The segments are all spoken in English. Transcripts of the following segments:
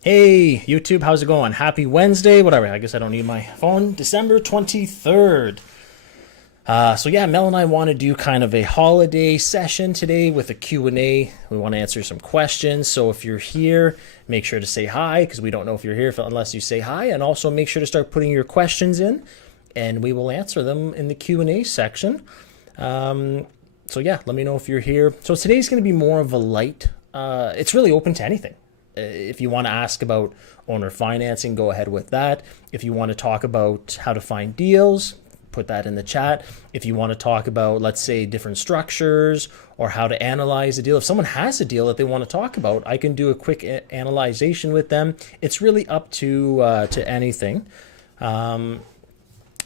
Hey, YouTube, how's it going? Happy Wednesday, whatever. I guess I don't need my phone. December 23rd. So yeah, Mel and I want to do kind of a holiday session today with a Q&A. We want to answer some questions. So if you're here, make sure to say hi because we don't know if you're here unless you say hi. And also make sure to start putting your questions in and we will answer them in the Q&A section. So yeah, let me know if you're here. So today's going to be more of a light, it's really open to anything. If you want to ask about owner financing, go ahead with that. If you want to talk about how to find deals, put that in the chat. If you want to talk about, let's say, different structures or how to analyze a deal, if someone has a deal that they want to talk about, I can do a quick analyzation with them. It's really up to anything. And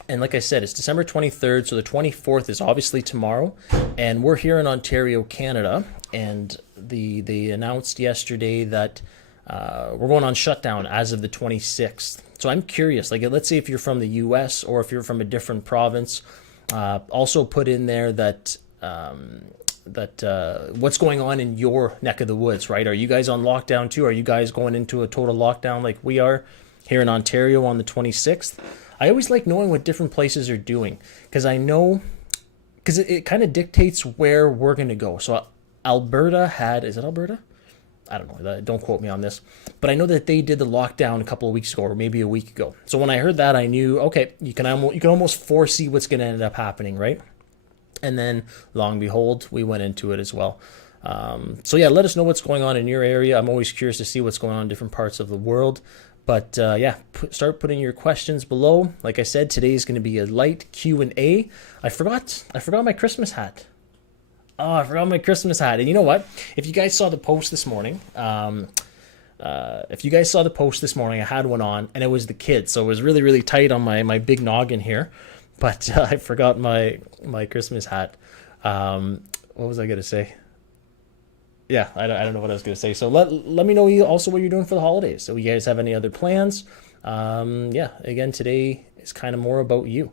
like I said, it's December 23rd, so the 24th is obviously tomorrow, and we're here in Ontario, Canada, and they announced yesterday that we're going on shutdown as of the 26th. So I'm curious, like let's say if you're from the US or if you're from a different province, also put in there that what's going on in your neck of the woods, right? Are you guys on lockdown too? Are you guys going into a total lockdown like we are here in Ontario on the 26th? I always like knowing what different places are doing because I know, because it kind of dictates where we're going to go. So Alberta had, is it Alberta? I don't know. Don't quote me on this, but I know that they did the lockdown a couple of weeks ago, or maybe a week ago. So when I heard that, I knew, okay, you can almost foresee what's going to end up happening, right? And then, lo and behold, we went into it as well. So yeah, let us know what's going on in your area. I'm always curious to see what's going on in different parts of the world. But yeah, start putting your questions below. Like I said, today is going to be a light Q&A. I forgot my Christmas hat. Oh, I forgot my Christmas hat. And you know what? If you guys saw the post this morning, I had one on, and it was the kids. So it was really, really tight on my big noggin here. But I forgot my Christmas hat. What was I going to say? Yeah, I don't know what I was going to say. So let me know also what you're doing for the holidays. So you guys have any other plans? Yeah, again, today is kind of more about you.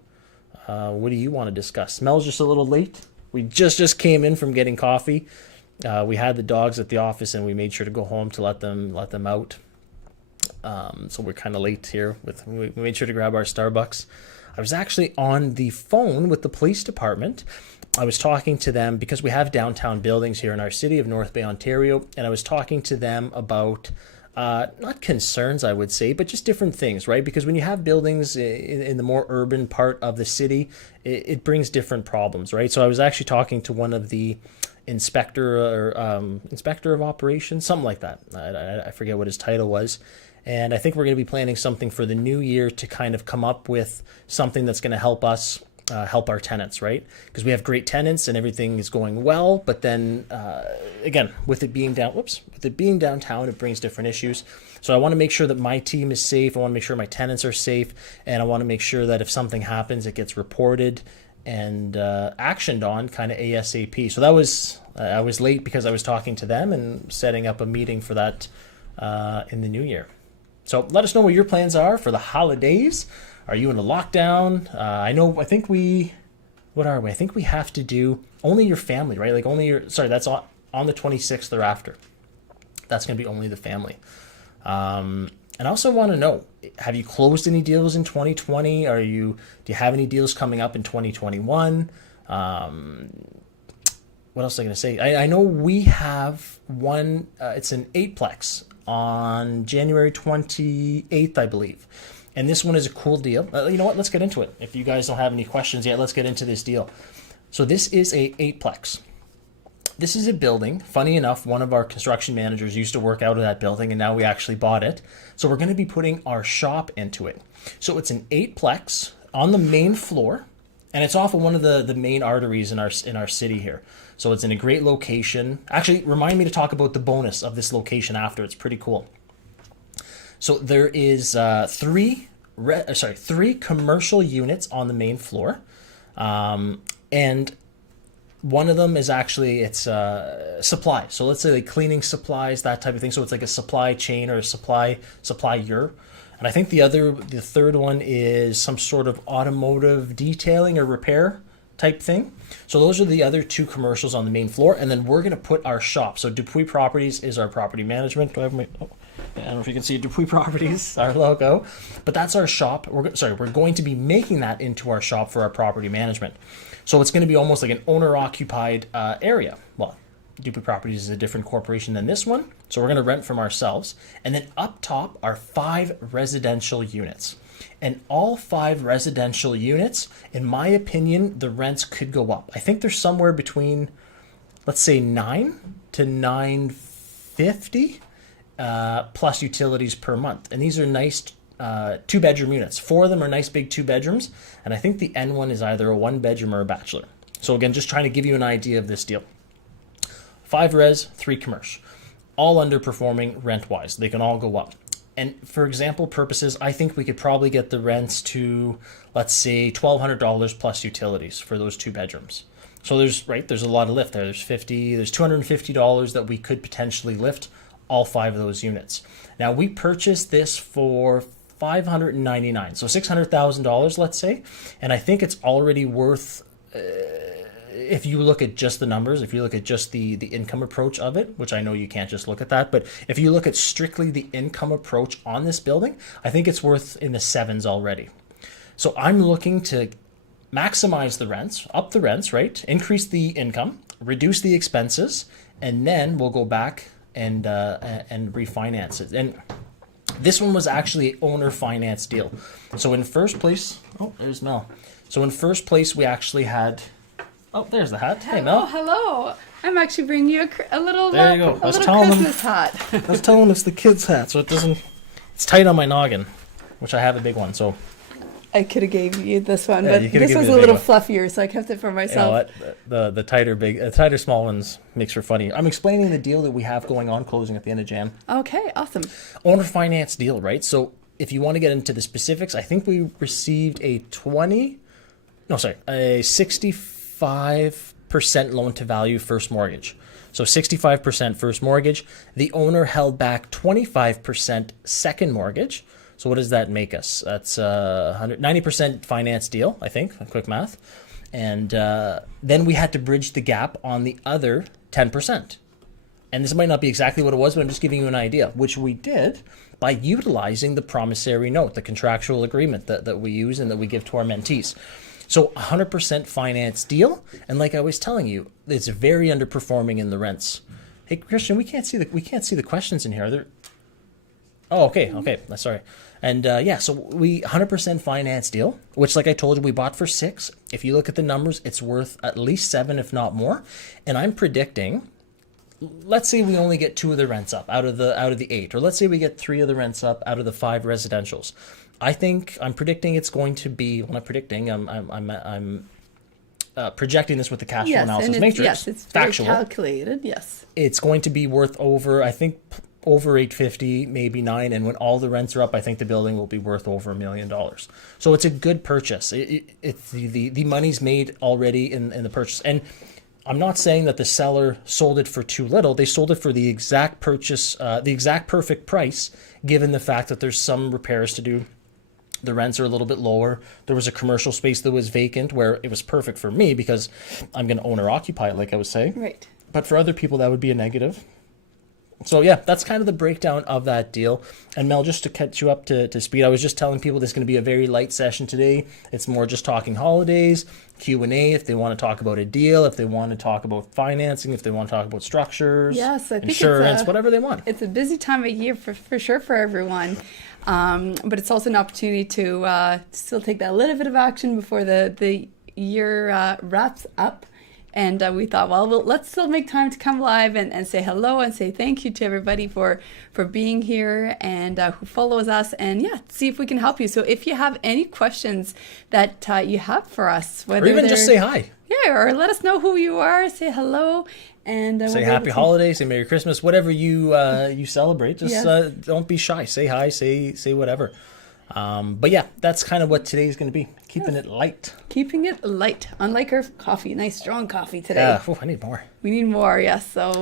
What do you want to discuss? Smells just a little late. We just came in from getting coffee. We had the dogs at the office, and we made sure to go home to let them out. So we're kind of late here. We made sure to grab our Starbucks. I was actually on the phone with the police department. I was talking to them because we have downtown buildings here in our city of North Bay, Ontario, and I was talking to them about not concerns, I would say, but just different things, right? Because when you have buildings in the more urban part of the city, it brings different problems, right? So I was actually talking to one of the inspector of operations, something like that. I forget what his title was. And I think we're going to be planning something for the new year to kind of come up with something that's going to help us help our tenants, right? Because we have great tenants and everything is going well, but then again, with it being downtown, it brings different issues. So I want to make sure that my team is safe. I want to make sure my tenants are safe, and I want to make sure that if something happens, it gets reported and actioned on kind of ASAP. So I was late because I was talking to them and setting up a meeting for that in the new year. So let us know what your plans are for the holidays. Are you in a lockdown? I think we have to do only your family, right? Like that's on the 26th or after. That's going to be only the family. And I also want to know, have you closed any deals in 2020? Do you have any deals coming up in 2021? What else am I going to say? I know we have one, it's an 8-plex on January 28th, I believe. And this one is a cool deal. You know what? Let's get into it. If you guys don't have any questions yet, let's get into this deal. So this is a 8-plex. This is a building. Funny enough, one of our construction managers used to work out of that building, and now we actually bought it. So we're going to be putting our shop into it. So it's an 8-plex on the main floor, and it's off of one of the main arteries in our city here. So it's in a great location. Actually, remind me to talk about the bonus of this location after. It's pretty cool. So there is three commercial units on the main floor, and one of them is actually it's supply. So let's say like cleaning supplies, that type of thing. So it's like a supply chain or a supplier. And I think the third one is some sort of automotive detailing or repair type thing. So those are the other two commercials on the main floor, and then we're gonna put our shop. So Dupuis Properties is our property management. Do I have my? Oh, I don't know if you can see Dupuy Properties, our logo, but that's our shop. We're going to be making that into our shop for our property management. So it's going to be almost like an owner-occupied area. Well, Dupuy Properties is a different corporation than this one, so we're going to rent from ourselves. And then up top are 5 residential units. And all 5 residential units, in my opinion, the rents could go up. I think they're somewhere between, let's say, $9 to $9.50 plus utilities per month. And these are nice 2-bedroom units. 4 of them are nice big 2 bedrooms, and I think the N one is either a 1-bedroom or a bachelor. So again, just trying to give you an idea of this deal. 5 res, 3 commercial, all underperforming rent-wise. They can all go up. And for example purposes, I think we could probably get the rents to, let's say, $1,200 plus utilities for those 2 bedrooms. So there's a lot of lift there. There's $250 that we could potentially lift all 5 of those units. Now we purchased this for $599, so $600,000, let's say, and I think it's already worth. If you look at just the numbers, if you look at just the income approach of it, which I know you can't just look at that, but if you look at strictly the income approach on this building, I think it's worth in the 7s already. So I'm looking to maximize the rents, up the rents, right? Increase the income, reduce the expenses, and then we'll go back and refinance it. And this one was actually an owner finance deal. So in first place, oh, there's Mel. So in first place, we actually had. Oh, there's the hat. Hey, Mel. Oh, hello. I'm actually bringing you a little, there you go. a little Christmas hat. I was telling them it's the kid's hat, so it doesn't. It's tight on my noggin, which I have a big one. So I could have gave you this one, yeah, but this was a little fluffier, so I kept it for myself. You know what? The tighter small ones makes for funny. I'm explaining the deal that we have going on, closing at the end of Jan. Okay, awesome. Owner finance deal, right? So if you want to get into the specifics, I think we received a 65% loan to value first mortgage. So 65% first mortgage. The owner held back 25% second mortgage. So what does that make us? That's 90% finance deal, I think, quick math. And then we had to bridge the gap on the other 10%. And this might not be exactly what it was, but I'm just giving you an idea, which we did by utilizing the promissory note, the contractual agreement that we use and that we give to our mentees. So 100% finance deal, and like I was telling you, it's very underperforming in the rents. Hey Christian, we can't see the questions in here. Are there? Oh, okay, sorry. And so we 100% finance deal, which, like I told you, we bought for 6. If you look at the numbers, it's worth at least 7, if not more. And I'm predicting, let's say we only get 2 of the rents up out of the 8, or let's say we get 3 of the rents up out of the 5 residentials. I'm predicting it's going to be. Well, not predicting. I'm projecting this with the cash flow analysis matrix. Yes, it's very factual. calculated. Yes, it's going to be worth over. I think over 850, maybe 9. And when all the rents are up, I think the building will be worth over $1 million. So it's a good purchase. It's the money's made already in the purchase. And I'm not saying that the seller sold it for too little. They sold it for the exact purchase, the exact perfect price, given the fact that there's some repairs to do. The rents are a little bit lower. There was a commercial space that was vacant where it was perfect for me because I'm going to own or occupy it, like I was saying. Right. But for other people, that would be a negative. So yeah, that's kind of the breakdown of that deal. And Mel, just to catch you up to speed, I was just telling people this is going to be a very light session today. It's more just talking holidays, Q&A, if they want to talk about a deal, if they want to talk about financing, if they want to talk about structures, yes, I think insurance, whatever they want. It's a busy time of year for sure for everyone. But it's also an opportunity to still take that little bit of action before the year wraps up. And we thought, well, let's still make time to come live and say hello and say thank you to everybody for being here and who follows us, and see if we can help you. So if you have any questions that you have for us, or even just say hi. Yeah, or let us know who you are, say hello, and say happy holidays, say Merry Christmas, whatever you you celebrate. Just don't be shy. Say hi, say whatever. But yeah, that's kind of what today's going to be. Keeping it light. Keeping it light. Unlike our coffee. Nice strong coffee today. Yeah, I need more. We need more, yes. So,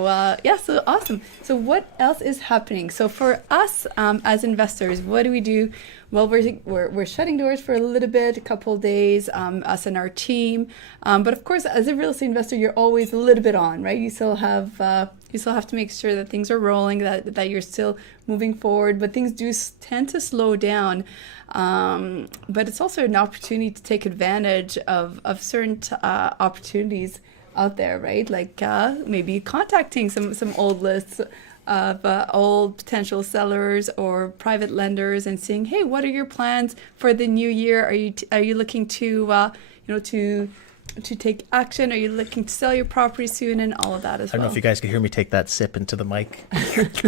so awesome. So what else is happening? So for us as investors, what do we do? Well, we're shutting doors for a little bit, a couple of days, us and our team. But of course, as a real estate investor, you're always a little bit on, right? You still have You still have to make sure that things are rolling, that you're still moving forward, but things do tend to slow down. But it's also an opportunity to take advantage of certain opportunities out there, right? Like maybe contacting some old lists of old potential sellers or private lenders and saying, hey, what are your plans for the new year? Are you looking to to take action? Are you looking to sell your property soon? And all of that as well. I don't know if you guys could hear me take that sip into the mic. It's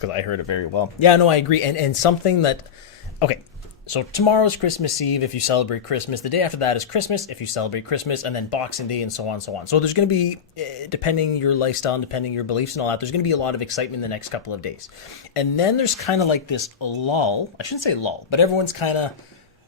because I heard it very well. Yeah, no, I agree. And something that, okay, so tomorrow's Christmas Eve if you celebrate Christmas. The day after that is Christmas if you celebrate Christmas, and then Boxing Day and so on and so on. So there's going to be, depending your lifestyle and depending your beliefs and all that, there's going to be a lot of excitement in the next couple of days. And then there's kind of like this lull. I shouldn't say lull, but everyone's kind of,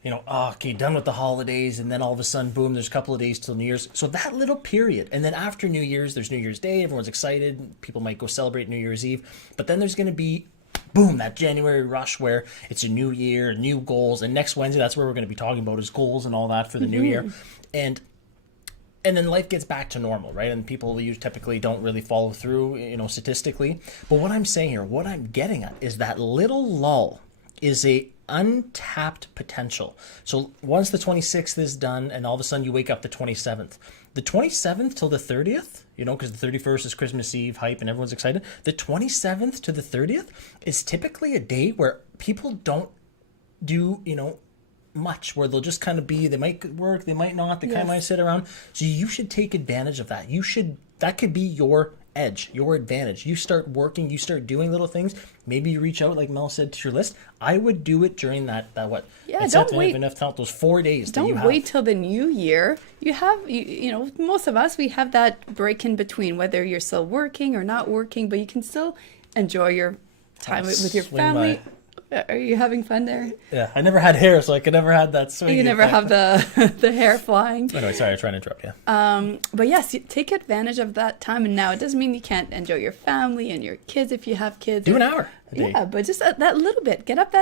okay, done with the holidays, and then all of a sudden, boom, there's a couple of days till New Year's. So that little period, and then after New Year's, there's New Year's Day, everyone's excited, people might go celebrate New Year's Eve, but then there's going to be, boom, that January rush where it's a new year, new goals, and next Wednesday, that's where we're going to be talking about is goals and all that for the new year. And then life gets back to normal, right? And people typically don't really follow through, statistically. But what I'm saying here, what I'm getting at is that little lull is a untapped potential. So once the 26th is done and all of a sudden you wake up the 27th till the 30th, because the 31st is Christmas Eve hype and everyone's excited. The 27th to the 30th is typically a day where people don't do, much, where they'll just kind of be, they might work, they might not, they kind of might sit around. So you should take advantage of that. That could be your edge, your advantage. You start working, you start doing little things. Maybe you reach out, like Mel said, to your list. I would do it during that what? Yeah, don't wait. Enough time, those 4 days. Don't wait till the new year. You have, most of us, we have that break in between, whether you're still working or not working, but you can still enjoy your time with your family. Are you having fun there? Yeah, I never had hair, so I could never have that swing. You never have the hair flying. Anyway, sorry, I'm trying to interrupt you. But yes, take advantage of that time. And now it doesn't mean you can't enjoy your family and your kids if you have kids. Do an hour a day. Yeah, but just that little bit. Get up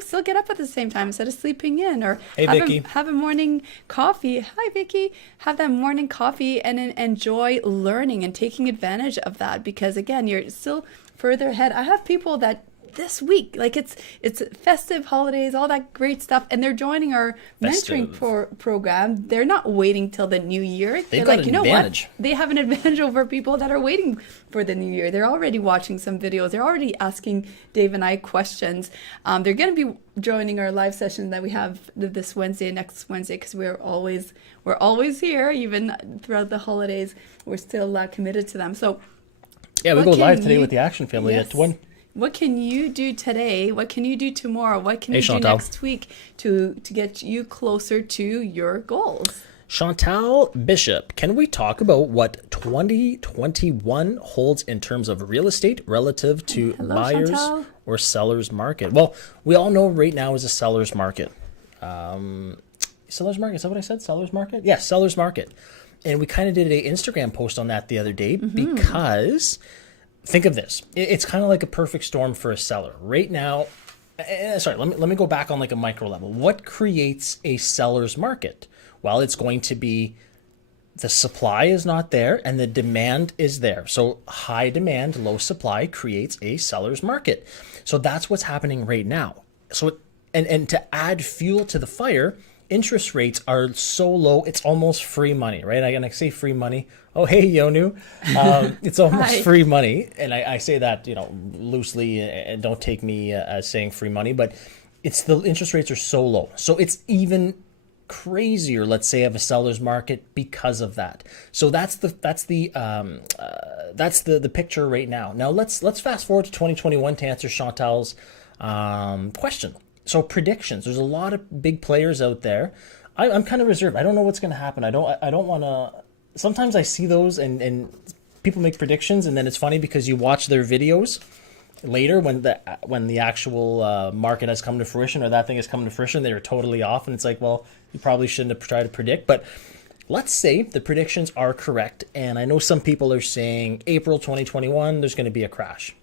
still get up at the same time instead of sleeping in. Or hey, Vicky. Have a morning coffee. Hi, Vicky. Have that morning coffee and then enjoy learning and taking advantage of that. Because again, you're still further ahead. I have people that this week, like it's festive holidays, all that great stuff, and they're joining our mentoring program. They're not waiting till the new year. They've got like, an advantage. What? They have an advantage over people that are waiting for the new year. They're already watching some videos. They're already asking Dave and I questions. They're going to be joining our live session that we have this Wednesday, next Wednesday, because we're always here, even throughout the holidays. We're still committed to them. So yeah, we go live today with the Action Family at 1. What can you do today? What can you do tomorrow? What can you do next week to get you closer to your goals? Chantal Bishop, can we talk about what 2021 holds in terms of real estate relative to buyers Chantal. Or sellers market? Well, we all know right now is a seller's market. Seller's market, is that what I said? Seller's market? Yeah, seller's market. And we kind of did an Instagram post on that the other day because... Think of this. It's kind of like a perfect storm for a seller. Right now, let me go back on like a micro level. What creates a seller's market? Well, it's going to be the supply is not there and the demand is there. So high demand, low supply creates a seller's market. So that's what's happening right now. So and to add fuel to the fire, interest rates are so low, it's almost free money, right? I say free money. Oh, hey, Yonu. It's almost free money. And I say that, loosely, and don't take me as saying free money, but it's the interest rates are so low. So it's even crazier, let's say, of a seller's market because of that. So that's the picture right now. Now let's fast forward to 2021 to answer Chantal's question. So predictions. There's a lot of big players out there. I'm kind of reserved. I don't know what's going to happen. I don't want to. Sometimes I see those and people make predictions, and then it's funny because you watch their videos later when the actual market has come to fruition or that thing has come to fruition, they were totally off, and it's like, well, you probably shouldn't have tried to predict. But let's say the predictions are correct, and I know some people are saying April 2021 there's going to be a crash.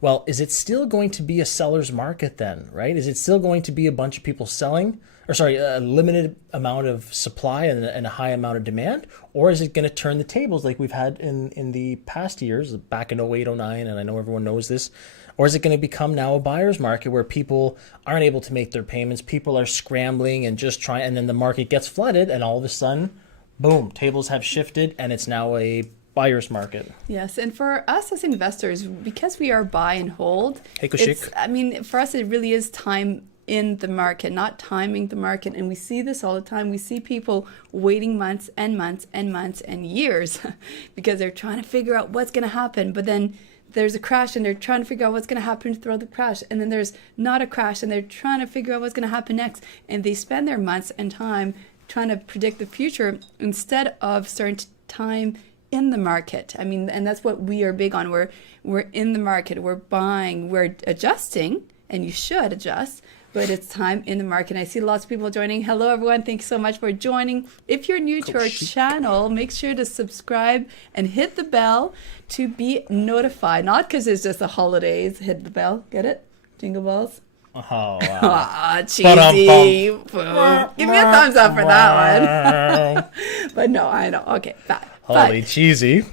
Well, is it still going to be a seller's market then, right? Is it still going to be a bunch of people selling, or sorry, a limited amount of supply and a high amount of demand? Or is it going to turn the tables like we've had in the past years, back in 08, 09, and I know everyone knows this? Or is it going to become now a buyer's market where people aren't able to make their payments, people are scrambling and just trying, and then the market gets flooded, and all of a sudden, boom, tables have shifted, and it's now a buyer's market. Yes, and for us as investors, because we are buy and hold, Hey, Kushik. I mean, for us, it really is time in the market, not timing the market. And we see this all the time. We see people waiting months and months and months and years because they're trying to figure out what's going to happen. But then there's a crash and they're trying to figure out what's going to happen throughout the crash. And then there's not a crash and they're trying to figure out what's going to happen next. And they spend their months and time trying to predict the future instead of starting time in the market. I mean, and that's what we are big on. We're in the market, we're buying, we're adjusting, and you should adjust, but it's time in the market. And I see lots of people joining. Hello, everyone. Thanks so much for joining. If you're new to our channel, make sure to subscribe and hit the bell to be notified. Not because it's just the holidays. Hit the bell. Get it? Jingle bells. Oh, wow. Ah, cheesy. Boom. Give me a thumbs up for that one. But no, I know. Okay, bye. Holy cheesy.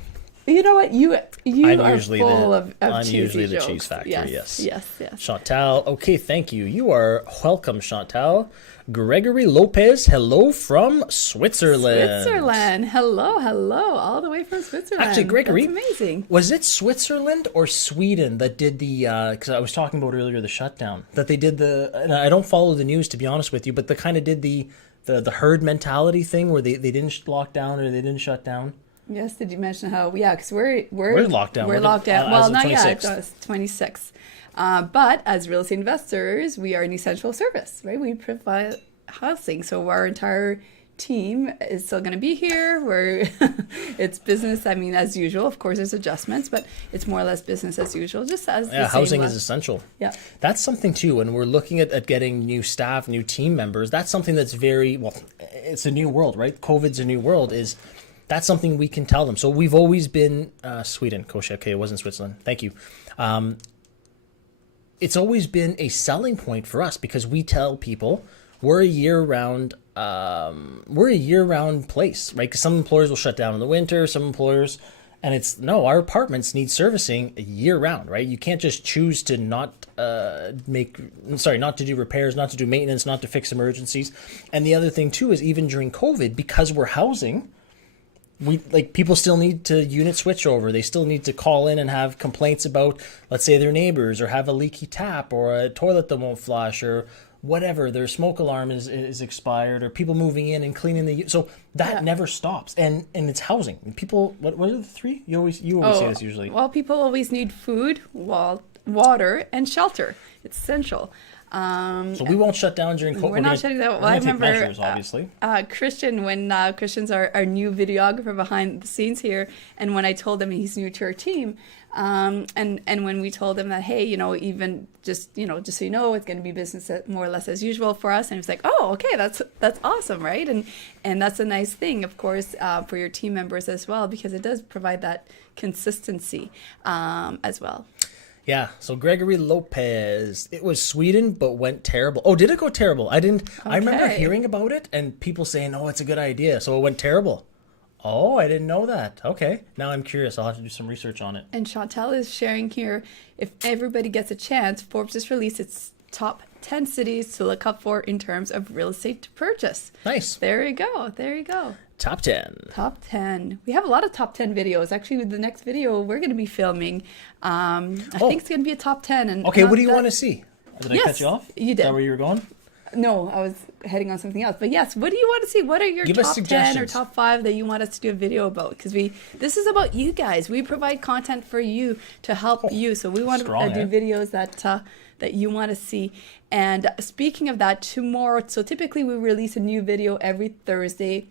You know what? You I'm are usually full of I'm cheesy usually the jokes. cheese factory, yes. Yes. Chantal, okay, thank you. You are welcome, Chantal. Gregory Lopez, hello from Switzerland. Switzerland. Hello. All the way from Switzerland. Actually, Gregory, that's amazing. Was it Switzerland or Sweden that did the, because I was talking about earlier the shutdown, that they did and I don't follow the news to be honest with you, but they kind of did the herd mentality thing where they didn't lock down or they didn't shut down. Yes, did you mention how? Yeah, because we're locked down. We're locked down. Well, not yet. It's 26. But as real estate investors, we are an essential service, right? We provide housing, so our entire team is still going to be here. It's business. I mean, as usual. Of course, there's adjustments, but it's more or less business as usual. Just as the housing same is essential. Yeah, that's something too. When we're looking at getting new staff, new team members, that's something that's very well. It's a new world, right? COVID's a new world. That's something we can tell them. So we've always been Sweden, Kosha. Okay, it wasn't Switzerland. Thank you. It's always been a selling point for us because we tell people we're a year-round place, right? Because some employers will shut down in the winter, some employers, and our apartments need servicing year-round, right? You can't just choose to not to do repairs, not to do maintenance, not to fix emergencies. And the other thing too is even during COVID, because we're housing. People still need to unit switch over. They still need to call in and have complaints about, let's say, their neighbors or have a leaky tap or a toilet that won't flush or whatever. Their smoke alarm is expired or people moving in and cleaning so that never stops. And it's housing. And people, what are the three? You always say this usually. Well, people always need food, water, and shelter. It's essential. So we won't shut down during COVID. We're not shutting down. Well, I remember measures, obviously. Christian, when Christian's our new videographer behind the scenes here, and when I told him he's new to our team, and when we told him that, hey, even just so you know, it's going to be business more or less as usual for us, and he was like, oh, okay, that's awesome, right? And that's a nice thing, of course, for your team members as well, because it does provide that consistency as well. Yeah, so Gregory Lopez. It was Sweden, but went terrible. Oh, did it go terrible? I didn't. Okay. I remember hearing about it and people saying, oh, it's a good idea. So it went terrible. Oh, I didn't know that. Okay, now I'm curious. I'll have to do some research on it. And Chantal is sharing here, if everybody gets a chance, Forbes just released its top 10 cities to look up for in terms of real estate to purchase. Nice. There you go. Top 10. Top 10. We have a lot of top 10 videos. Actually, with the next video we're going to be filming, I think it's going to be a top 10. And okay, what do you want to see? Did I cut you off? You did. Is that where you were going? No, I was heading on something else. But yes, what do you want to see? What are your top 10 or top 5 that you want us to do a video about? Because this is about you guys. We provide content for you to help you. So we want to do videos that you want to see. And speaking of that, tomorrow, so typically we release a new video every Thursday.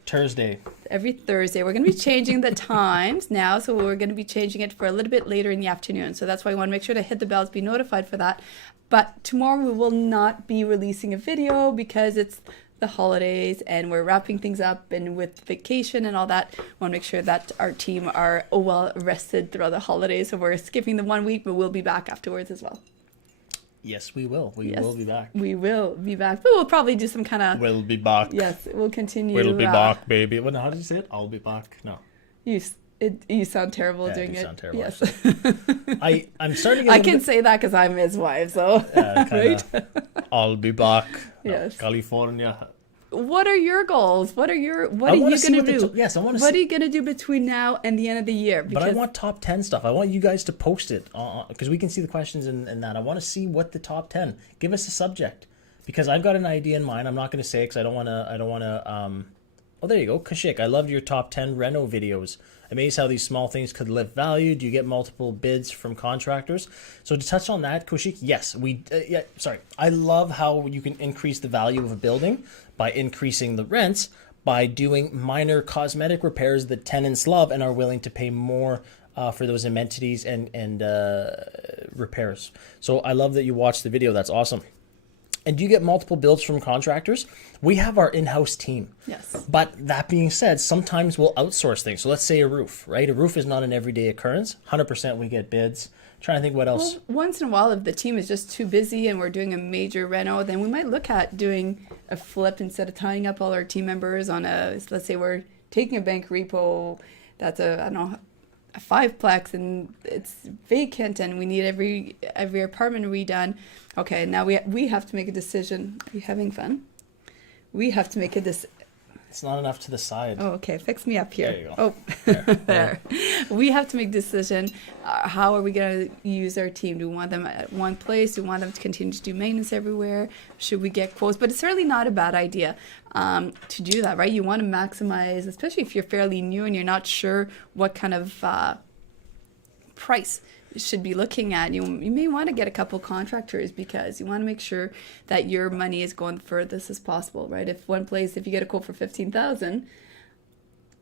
Every Thursday. We're going to be changing the times now, so we're going to be changing it for a little bit later in the afternoon. So that's why you want to make sure to hit the bell to be notified for that. But tomorrow we will not be releasing a video because it's the holidays and we're wrapping things up, and with vacation and all that, we want to make sure that our team are well rested throughout the holidays. So we're skipping the 1 week, but we'll be back afterwards as well. Yes, we will. We Yes, will be back. We will be back, but we'll probably do some kind of. We'll be back. Yes, we'll continue. We'll be back, baby. What? How did you say it? I'll be back. No. You sound terrible Yeah, doing you it. sound terrible, Yes. I'm starting to get I can say that because I'm his wife. So right. I'll be back. No, Yes. California. What are your goals? What are you I wanna going see to what do? yes, I want to What see. are you going to do between now and the end of the year? But I want top 10 stuff. I want you guys to post it because we can see the questions and that. I want to see what the top 10. Give us a subject because I've got an idea in mind. I'm not going to say it because I don't want to. Oh, there you go. Kashik, I loved your top 10 Reno videos. Amazed how these small things could lift value. Do you get multiple bids from contractors? So to touch on that, Kashik, yes, I love how you can increase the value of a building by increasing the rents by doing minor cosmetic repairs that tenants love and are willing to pay more for those amenities and repairs. So I love that you watched the video. That's awesome. And do you get multiple builds from contractors? We have our in-house team. Yes. But that being said, sometimes we'll outsource things. So let's say a roof, right? A roof is not an everyday occurrence. 100% we get bids. Trying to think what else. Well, once in a while, if the team is just too busy and we're doing a major reno, then we might look at doing a flip instead of tying up all our team members on let's say we're taking a bank repo that's I don't know, a 5-plex and it's vacant and we need every apartment redone. Okay, now we have to make a decision. Are you having fun? We have to make a decision. It's not enough to the side. Oh, okay. Fix me up here. There you go. Oh, there. We have to make a decision. How are we going to use our team? Do we want them at one place? Do we want them to continue to do maintenance everywhere? Should we get quotes? But it's certainly not a bad idea to do that, right? You want to maximize, especially if you're fairly new and you're not sure what kind of price you should be looking at. You may want to get a couple contractors because you want to make sure that your money is going the furthest as possible, right? If you get a quote for 15,000,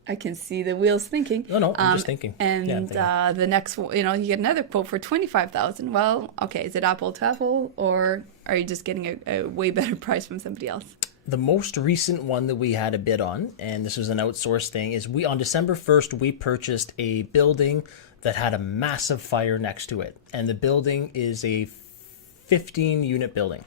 I can see the wheels thinking. No, I'm just thinking. And Yeah, I'm thinking. the next, you get another quote for 25,000. Well, okay, is it apple to apple, or are you just getting a way better price from somebody else? The most recent one that we had a bid on, and this was an outsourced thing, is on December 1st, we purchased a building that had a massive fire next to it. And the building is a 15-unit building.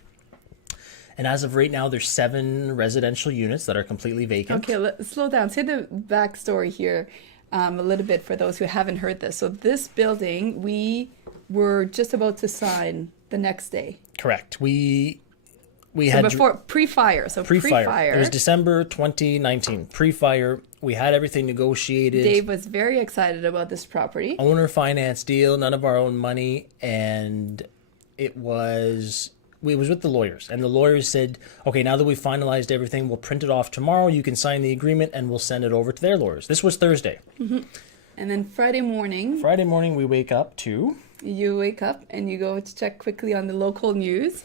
And as of right now, there's 7 residential units that are completely vacant. Okay, slow down. Say the backstory here a little bit for those who haven't heard this. So this building, we were just about to sign the next day. Correct. We So had before pre-fire. So pre-fire. It was December 2019. Pre-fire. We had everything negotiated. Dave was very excited about this property. Owner finance deal, none of our own money, and it was with the lawyers. And the lawyers said, okay, now that we've finalized everything, we'll print it off tomorrow. You can sign the agreement and we'll send it over to their lawyers. This was Thursday. Mm-hmm. And then Friday morning, we wake up to... You wake up and you go to check quickly on the local news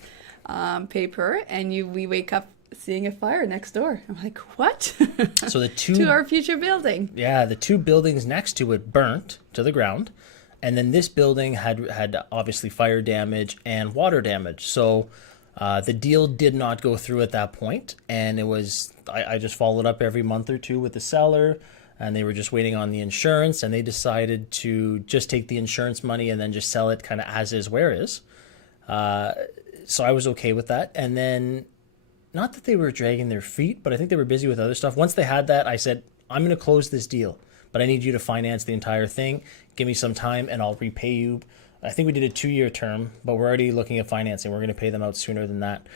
paper, and we wake up seeing a fire next door. I'm like, what? So the two... To our future building. Yeah, the 2 buildings next to it burnt to the ground. And then this building had obviously fire damage and water damage. So the deal did not go through at that point. And it was, I just followed up every month or two with the seller, and they were just waiting on the insurance, and they decided to just take the insurance money and then just sell it kind of as is, where is. So I was okay with that. And then, not that they were dragging their feet, but I think they were busy with other stuff. Once they had that, I said, I'm going to close this deal, but I need you to finance the entire thing. Give me some time and I'll repay you. I think we did a 2-year term, but we're already looking at financing. We're going to pay them out sooner than that.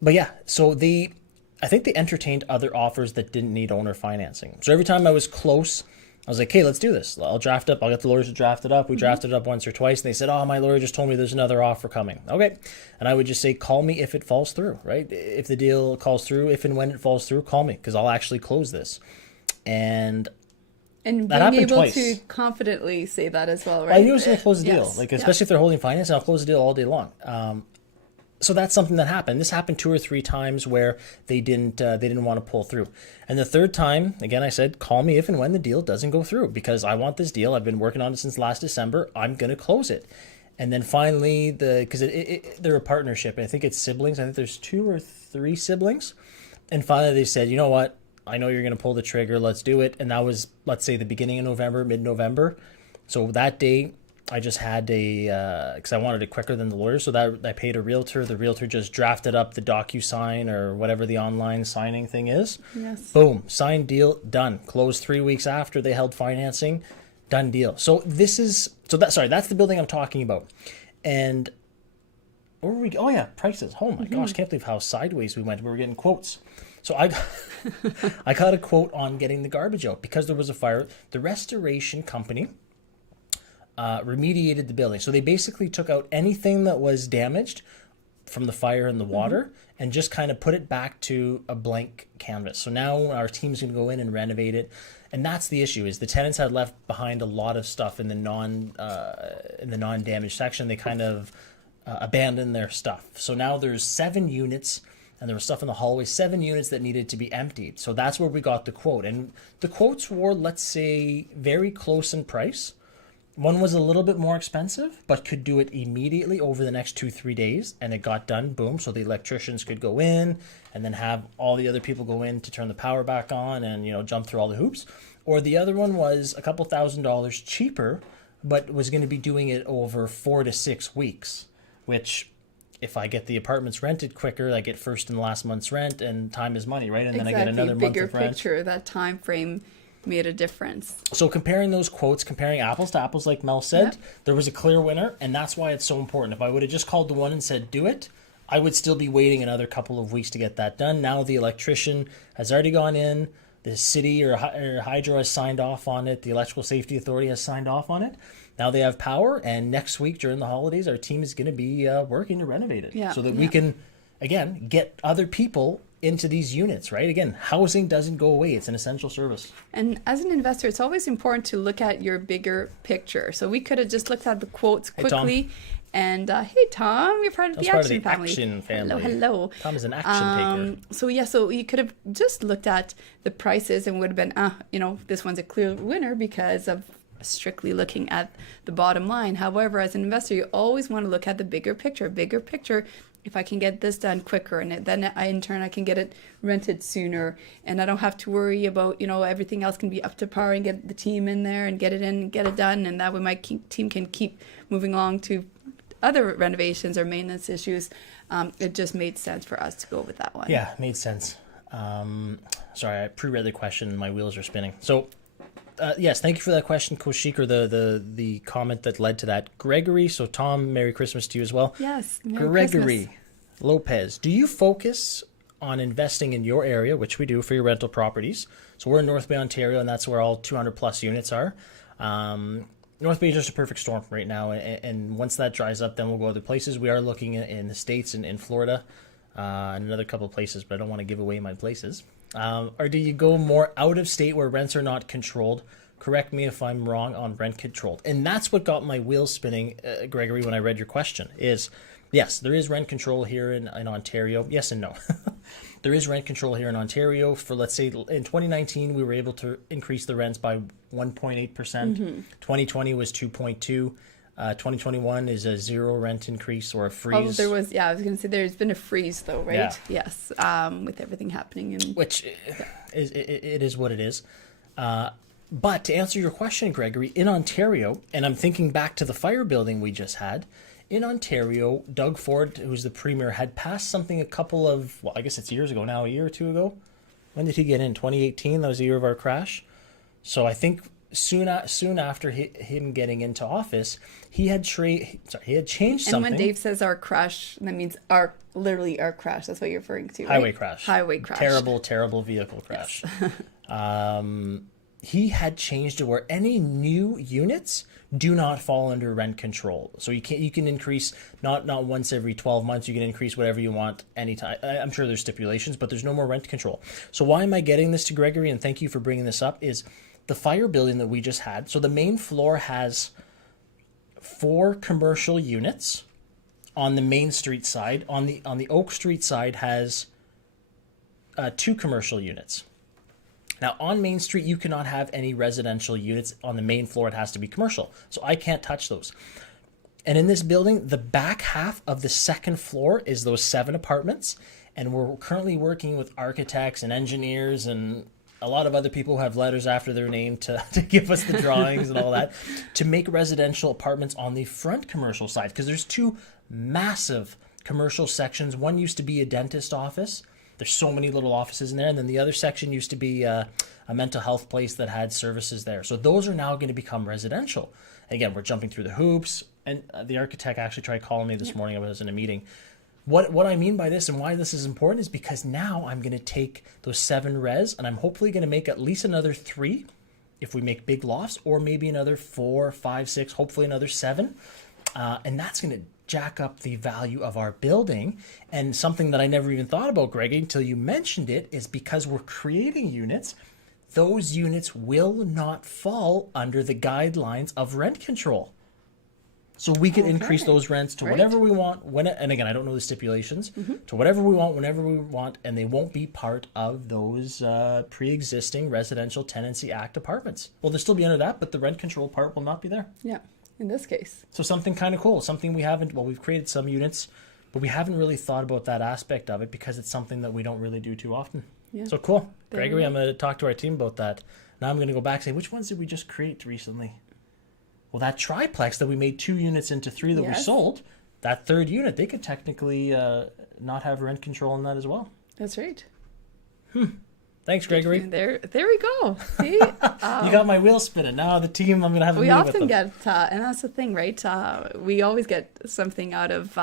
But yeah, so I think they entertained other offers that didn't need owner financing. So every time I was close, I was like, hey, let's do this. I'll draft up. I'll get the lawyers to draft it up. We drafted it up once or twice. And they said, oh, my lawyer just told me there's another offer coming. Okay. And I would just say, call me if it falls through, right? If the deal falls through, if and when it falls through, call me because I'll actually close this. And that being happened able twice. to confidently say that as well, right? I knew I was going to close the deal. Yes. Like, especially if they're holding finance, I'll close the deal all day long. So that's something that happened. This happened 2 or 3 times where they didn't want to pull through. And the third time, again, I said, call me if and when the deal doesn't go through because I want this deal. I've been working on it since last December. I'm going to close it. And then finally, because they're a partnership. I think it's siblings. I think there's 2 or 3 siblings. And finally, they said, you know what? I know you're going to pull the trigger. Let's do it. And that was, let's say, the beginning of November, mid-November. So that day, I just had because I wanted it quicker than the lawyer. So that I paid a realtor. The realtor just drafted up the DocuSign or whatever the online signing thing is. Yes. Boom, signed, deal, done. Closed 3 weeks after they held financing. Done deal. So that's the building I'm talking about. And where were we? Oh yeah, prices. Oh my gosh, can't believe how sideways we went. We were getting quotes. So I got a quote on getting the garbage out because there was a fire. The restoration company remediated the building. So they basically took out anything that was damaged from the fire and the water and just kind of put it back to a blank canvas. So now our team's going to go in and renovate it. And that's the issue, is the tenants had left behind a lot of stuff in the non-damaged section. They kind of abandoned their stuff. So now there's 7 units, and there was stuff in the hallway, 7 units that needed to be emptied. So that's where we got the quote. And the quotes were, let's say, very close in price. One was a little bit more expensive, but could do it immediately over the next 2-3 days, and it got done, boom. So the electricians could go in and then have all the other people go in to turn the power back on and, jump through all the hoops. Or the other one was a couple $1,000s cheaper, but was going to be doing it over 4 to 6 weeks, which if I get the apartments rented quicker, I get first and last month's rent, and time is money, right? And then I get another month of rent. Bigger picture, that time frame made a difference. So comparing those quotes, comparing apples to apples, like Mel said, there was a clear winner, and that's why it's so important. If I would have just called the one and said, do it, I would still be waiting another couple of weeks to get that done. Now the electrician has already gone in, the city or Hydro has signed off on it, the Electrical Safety Authority has signed off on it. Now they have power, and next week during the holidays, our team is going to be working to renovate it so that we can, again, get other people into these units, right? Again, housing doesn't go away. It's an essential service. And as an investor, it's always important to look at your bigger picture. So we could have just looked at the quotes quickly. Hey, hey, Tom, you're part of the Action Family. Action Family. Hello. Tom is an action taker. So you could have just looked at the prices and would have been, this one's a clear winner because of strictly looking at the bottom line. However, as an investor, you always want to look at the bigger picture. If I can get this done quicker, and then in turn I can get it rented sooner, and I don't have to worry about, everything else can be up to par, and get the team in there and get it in and get it done, and that way my team can keep moving along to other renovations or maintenance issues. It just made sense for us to go with that one. Yeah, made sense. Sorry, I pre-read the question and my wheels are spinning. So yes, thank you for that question, Koshik, or the comment that led to that. Gregory, so Tom, Merry Christmas to you as well. Yes, Merry Gregory Christmas. Lopez, do you focus on investing in your area, which we do for your rental properties? So we're in North Bay, Ontario, and that's where all 200 plus units are. North Bay is just a perfect storm right now, and once that dries up, then we'll go other places. We are looking in the States and in Florida and another couple of places, but I don't want to give away my places. Or do you go more out of state where rents are not controlled? Correct me if I'm wrong on rent controlled. And that's what got my wheels spinning, Gregory, when I read your question, is yes, there is rent control here in Ontario. Yes and no. There is rent control here in Ontario. For, let's say, in 2019, we were able to increase the rents by 1.8%. 2020 was 2.2. 2021 is a 0 rent increase or a freeze. There was, I was going to say there's been a freeze though, right? Yeah. Yes, with everything happening. Which it is what it is. But to answer your question, Gregory, in Ontario, and I'm thinking back to the fire building we just had, in Ontario, Doug Ford, who's the premier, had passed something I guess it's years ago now, a year or two ago. When did he get in? 2018? That was the year of our crash. So I think soon after him getting into office, he had changed something. And when Dave says our crash, that means literally our crash. That's what you're referring to, right? Highway crash. Terrible vehicle crash. Yes. He had changed to where any new units do not fall under rent control. So you can increase not once every 12 months. You can increase whatever you want anytime. I'm sure there's stipulations, but there's no more rent control. So why am I getting this to Gregory? And thank you for bringing this up. Is the fire building that we just had. So the main floor has 4 commercial units on the Main Street side. On the Oak Street side has 2 commercial units. Now, on Main Street, you cannot have any residential units on the main floor. It has to be commercial. So I can't touch those. And in this building, the back half of the second floor is those 7 apartments. And we're currently working with architects and engineers and a lot of other people who have letters after their name to give us the drawings and all that to make residential apartments on the front commercial side. Because there's 2 massive commercial sections. One used to be a dentist office. There's so many little offices in there. And then the other section used to be a mental health place that had services there. So those are now going to become residential. And again, we're jumping through the hoops. And the architect actually tried calling me this morning. I was in a meeting. What I mean by this and why this is important is because now I'm going to take those 7 res and I'm hopefully going to make at least another 3 if we make big lofts, or maybe another 4, 5, 6, hopefully another 7. And that's going to jack up the value of our building. And something that I never even thought about, Greg, until you mentioned it, is because we're creating units, those units will not fall under the guidelines of rent control. So we can increase those rents to whatever we want, and again, I don't know the stipulations, to whatever we want, whenever we want, and they won't be part of those pre-existing Residential Tenancy Act apartments. Well, they'll still be under that, but the rent control part will not be there. Yeah, in this case. So something kind of cool, something we've created some units, but we haven't really thought about that aspect of it because it's something that we don't really do too often. Yeah. So cool. Gregory, I'm going to talk to our team about that. Now I'm going to go back and say, which ones did we just create recently? Well, that triplex that we made 2 units into 3 that we sold, that 3rd unit, they could technically not have rent control on that as well. That's right. Thanks, Gregory. There we go. See, you got my wheel spinning. Now the team, I'm going to have a meeting with them. We often get, and that's the thing, right? We always get something out of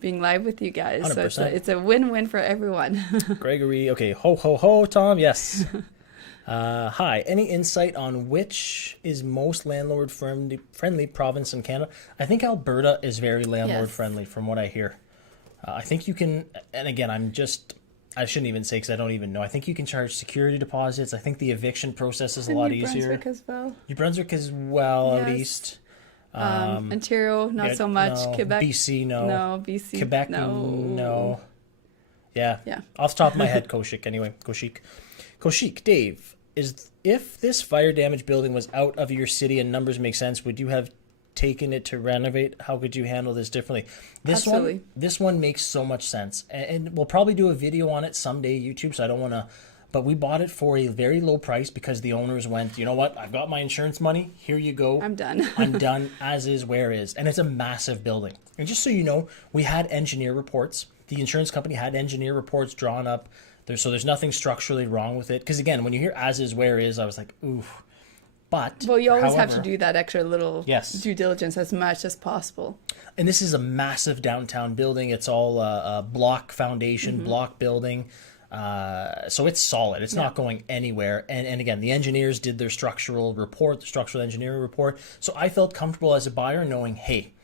being live with you guys. 100%. So it's a win-win for everyone. Gregory, okay, ho, ho, ho, Tom, yes. Hi, any insight on which is most landlord-friendly province in Canada? I think Alberta is very landlord-friendly from what I hear. I think you can, and again, I shouldn't even say because I don't even know. I think you can charge security deposits. I think the eviction process is a lot easier. New Brunswick as well. New Brunswick as well, at least. Ontario, not so much. No. Quebec. BC, no. No, BC, Quebec, no. Yeah. Off the top of my head, Koshik, anyway. Koshik, Dave. If this fire damaged building was out of your city and numbers make sense, would you have taken it to renovate? How could you handle this differently? Absolutely. This one makes so much sense. And we'll probably do a video on it someday, YouTube, so I don't want to... But we bought it for a very low price because the owners went, you know what? I've got my insurance money. Here you go. I'm done. I'm done, as is, where is. And it's a massive building. And just so you know, we had engineer reports. The insurance company had engineer reports drawn up. So there's nothing structurally wrong with it. Because again, when you hear as is, where is, I was like, oof. But well, you always have to do that extra little due diligence as much as possible. And this is a massive downtown building. It's all a block foundation, block building. So it's solid. It's not going anywhere. And again, the engineers did their structural report, the structural engineering report. So I felt comfortable as a buyer knowing, hey,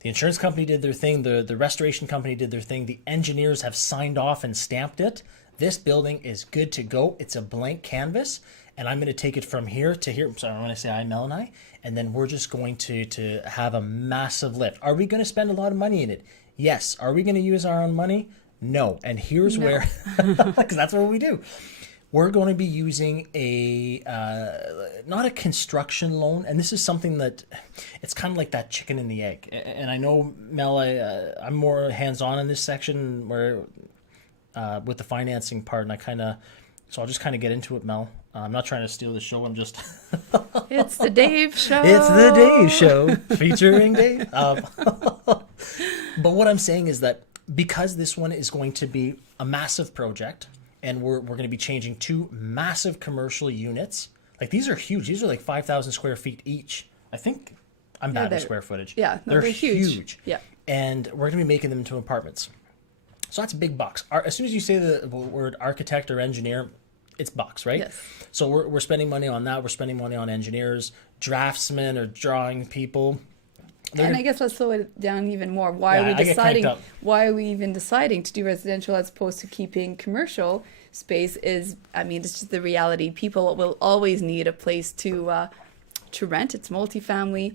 the insurance company did their thing. The restoration company did their thing. The engineers have signed off and stamped it. This building is good to go. It's a blank canvas, and I'm going to take it from here to here. So I'm going to say Mel and I, and then we're just going to have a massive lift. Are we going to spend a lot of money in it? Yes. Are we going to use our own money? No. And here's where, because that's what we do. We're going to be using not a construction loan, and this is something that it's kind of like that chicken and the egg. And I know, Mel, I'm more hands-on in this section where with the financing part, and so I'll just kind of get into it, Mel. I'm not trying to steal the show. I'm just... It's the Dave Show. It's the Dave Show featuring Dave. But what I'm saying is that because this one is going to be a massive project, and we're going to be changing 2 massive commercial units. Like, these are huge. These are like 5,000 square feet each. I think I'm bad at square footage. Yeah, they're huge. Yeah. And we're going to be making them into apartments. So that's big bucks. As soon as you say the word architect or engineer, it's bucks, right? Yes. So we're spending money on that. We're spending money on engineers, draftsmen, or drawing people. And I guess let's slow it down even more. Why are we even deciding to do residential as opposed to keeping commercial space? It's just the reality. People will always need a place to to rent. It's multifamily.